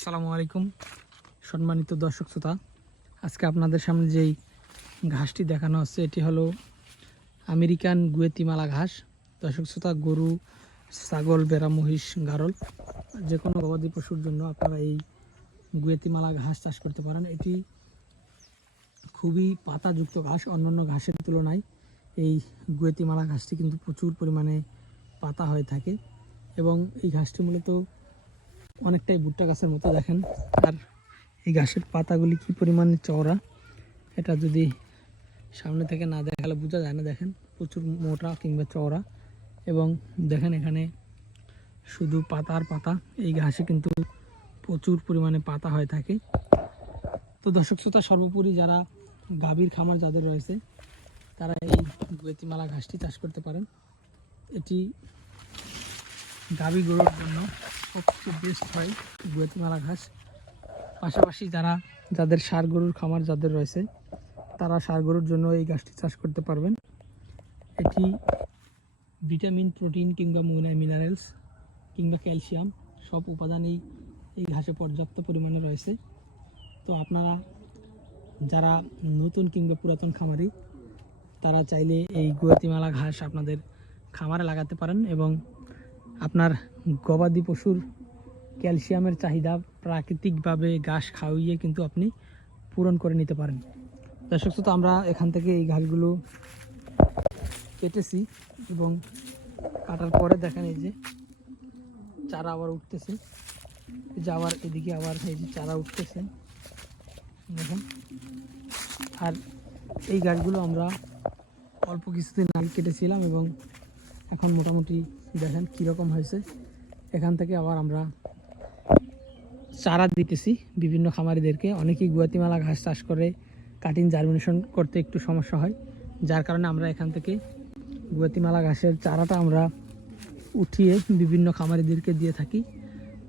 আসসালামু আলাইকুম সম্মানিত দর্শক শ্রোতা। আজকে আপনাদের সামনে যেই ঘাসটি দেখানো হচ্ছে এটি হলো আমেরিকান গুয়েতিমালা ঘাস। দর্শক শ্রোতা, গরু, ছাগল, ভেড়া, মহিষ, গারল যে কোনো গবাদি পশুর জন্য আপনারা এই গুয়েতিমালা ঘাস চাষ করতে পারেন। এটি খুবই পাতাযুক্ত ঘাস। অন্যান্য ঘাসের তুলনায় এই গুয়েতিমালা ঘাসটি কিন্তু প্রচুর পরিমাণে পাতা হয়ে থাকে এবং এই ঘাসটি মূলত অনেকটাই ভুট্টা গাছের মতো দেখেন। আর এই ঘাসের পাতাগুলি কি পরিমাণে চওড়া, এটা যদি সামনে থেকে না দেখালে বোঝা যায় না। দেখেন প্রচুর মোটা কিংবা চওড়া, এবং দেখেন এখানে শুধু পাতা আর পাতা। এই ঘাসে কিন্তু প্রচুর পরিমাণে পাতা হয়ে থাকে। তো দর্শক শ্রোতা, সর্বোপরি যারা গাভীর খামার যাদের রয়েছে তারা এই গুয়েতিমালা ঘাসটি চাষ করতে পারেন। এটি গাভী গরুর জন্য সবচেয়ে বেস্ট হয় গুয়েতিমালা ঘাস। পাশাপাশি যাদের ষাঁড় গরুর খামার যাদের রয়েছে তারা ষাঁড় গরুর জন্য এই ঘাসটি চাষ করতে পারবেন। এটি ভিটামিন, প্রোটিন কিংবা মিনারেলস কিংবা ক্যালসিয়াম সব উপাদানই এই ঘাসে পর্যাপ্ত পরিমাণে রয়েছে। তো আপনারা যারা নতুন কিংবা পুরাতন খামারি তারা চাইলে এই গুয়েতিমালা ঘাস আপনাদের খামারে লাগাতে পারেন এবং আপনার গবাদি পশুর ক্যালসিয়ামের চাহিদা প্রাকৃতিকভাবে ঘাস খাওয়িয়ে কিন্তু আপনি পূরণ করে নিতে পারেন। দর্শক শ্রোতা, আমরা এখান থেকে এই ঘাসগুলো কেটেছি এবং কাটার পরে দেখেন এই যে চারা আবার উঠতেছে। এই যে আবার এদিকে আবার এই যে চারা উঠতেছে দেখেন। আর এই গাছগুলো আমরা অল্প কিছুদিন আগে কেটেছিলাম এবং এখন মোটামুটি দেখেন কীরকম হয়েছে। এখান থেকে আবার আমরা চারা দিতেছি বিভিন্ন খামারিদেরকে। অনেকেই গুয়াতিমালা ঘাস চাষ করে কাটিং জার্মিনেশন করতে একটু সমস্যা হয়, যার কারণে আমরা এখান থেকে গুয়াতিমালা ঘাসের চারাটা আমরা উঠিয়ে বিভিন্ন খামারিদেরকে দিয়ে থাকি।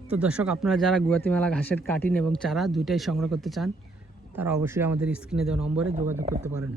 তো দর্শক, আপনারা যারা গুয়াতিমালা ঘাসের কাটিং এবং চারা দুইটাই সংগ্রহ করতে চান তারা অবশ্যই আমাদের স্ক্রিনে দেওয়া নম্বরে যোগাযোগ করতে পারেন।